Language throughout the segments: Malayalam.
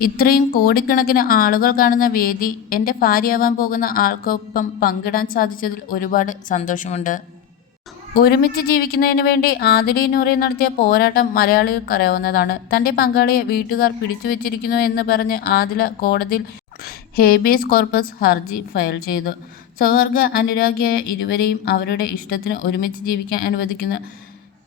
ഇത്രയും കോടിക്കണക്കിന് ആളുകൾ കാണുന്ന വേദി എന്റെ ഭാര്യയാവാൻ പോകുന്ന ആൾക്കൊപ്പം പങ്കിടാൻ സാധിച്ചതിൽ ഒരുപാട് സന്തോഷമുണ്ട്. ഒരുമിച്ച് ജീവിക്കുന്നതിന് വേണ്ടി ആദിലി നൂറി നടത്തിയ പോരാട്ടം മലയാളികൾക്ക് അറിയാവുന്നതാണ് തന്റെ പങ്കാളിയെ വീട്ടുകാർ പിടിച്ചു വച്ചിരിക്കുന്നു എന്ന് പറഞ്ഞ് ആദില കോടതിയിൽ ഹേബിയസ് കോർപ്പസ് ഹർജി ഫയൽ ചെയ്തു. സ്വവർഗ അനുരാഗിയായ ഇരുവരെയും അവരുടെ ഇഷ്ടത്തിന് ഒരുമിച്ച് ജീവിക്കാൻ അനുവദിക്കുന്ന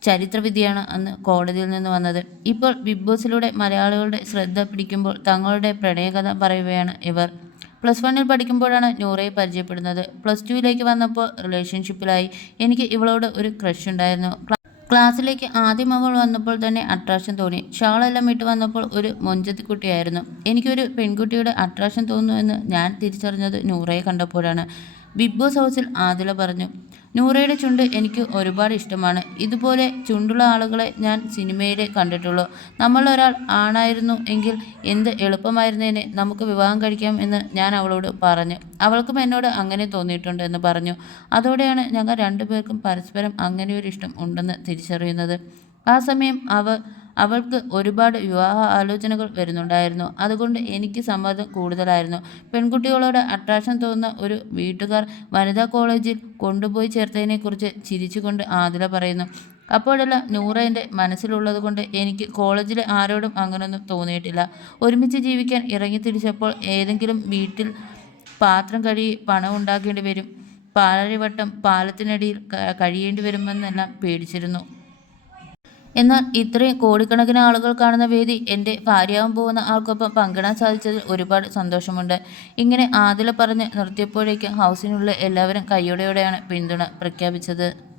ചരിത്രവിധിയാണ് അന്ന് കോടതിയിൽ നിന്ന് വന്നത്. ഇപ്പോൾ ബിഗ് ബോസിലൂടെ മലയാളികളുടെ ശ്രദ്ധ പിടിക്കുമ്പോൾ തങ്ങളുടെ പ്രണയകഥ പറയുകയാണ് ഇവർ. പ്ലസ് വണ്ണിൽ പഠിക്കുമ്പോഴാണ് നൂറയെ പരിചയപ്പെടുന്നത്. പ്ലസ് ടുവിലേക്ക് വന്നപ്പോൾ റിലേഷൻഷിപ്പിലായി. എനിക്ക് ഇവളോട് ഒരു ക്രഷ് ഉണ്ടായിരുന്നു. ക്ലാസ്സിലേക്ക് ആദ്യം അവൾ വന്നപ്പോൾ തന്നെ അട്രാക്ഷൻ തോന്നി. ഷാളെല്ലാം ഇട്ട് വന്നപ്പോൾ ഒരു മൊഞ്ചത്തിക്കുട്ടിയായിരുന്നു. എനിക്കൊരു പെൺകുട്ടിയുടെ അട്രാക്ഷൻ തോന്നുന്നു എന്ന് ഞാൻ തിരിച്ചറിഞ്ഞത് നൂറയെ കണ്ടപ്പോഴാണ്. ബിഗ് ബോസ് ഹൗസിൽ ആദില പറഞ്ഞു നൂറയുടെ ചുണ്ട് എനിക്ക് ഒരുപാട് ഇഷ്ടമാണ്. ഇതുപോലെ ചുണ്ടുള്ള ആളുകളെ ഞാൻ സിനിമയിൽ കണ്ടിട്ടുള്ളൂ. നമ്മൾ ഒരാൾ ആണായിരുന്നു എങ്കിൽ എന്ത് എളുപ്പമായിരുന്നേനെ നമുക്ക് വിവാഹം കഴിക്കാം എന്ന് ഞാൻ അവളോട് പറഞ്ഞു. അവൾക്കും എന്നോട് അങ്ങനെ തോന്നിയിട്ടുണ്ട് എന്ന് പറഞ്ഞു. അതോടെയാണ് ഞങ്ങൾ രണ്ടുപേർക്കും പരസ്പരം അങ്ങനെ ഒരു ഇഷ്ടം ഉണ്ടെന്ന് തിരിച്ചറിയുന്നത്. ആ സമയം അവ അവൾക്ക് ഒരുപാട് വിവാഹ ആലോചനകൾ വരുന്നുണ്ടായിരുന്നു. അതുകൊണ്ട് എനിക്ക് സമ്മതം കൂടുതലായിരുന്നു. പെൺകുട്ടികളോട് അട്രാക്ഷൻ തോന്നുന്ന ഒരു വീട്ടുകാർ വനിതാ കോളേജിൽ കൊണ്ടുപോയി ചേർത്തതിനെക്കുറിച്ച് ചിരിച്ചുകൊണ്ട് ആതില പറയുന്നു. അപ്പോഴെല്ലാം നൂറ എന്റെ മനസ്സിലുള്ളത് കൊണ്ട് എനിക്ക് കോളേജിലെ ആരോടും അങ്ങനൊന്നും തോന്നിയിട്ടില്ല. ഒരുമിച്ച് ജീവിക്കാൻ ഇറങ്ങി തിരിച്ചപ്പോൾ ഏതെങ്കിലും വീട്ടിൽ പാത്രം കഴുകി പണം ഉണ്ടാക്കേണ്ടി വരും. പാലരിവട്ടം പാലത്തിനടിയിൽ കഴിയേണ്ടി വരുമെന്നെല്ലാം പേടിച്ചിരുന്നു. എന്നാൽ ഇത്രയും കോടിക്കണക്കിന് ആളുകൾ കാണുന്ന വേദി എന്റെ ഭാര്യയാവാൻ പോകുന്ന ആൾക്കൊപ്പം പങ്കിടാൻ സാധിച്ചതിൽ ഒരുപാട് സന്തോഷമുണ്ട്. ഇങ്ങനെ ആദില പറഞ്ഞ് നിർത്തിയപ്പോഴേക്കും ഹൗസിനുള്ള എല്ലാവരും കയ്യോടെയോടെയാണ് പിന്തുണ പ്രഖ്യാപിച്ചത്.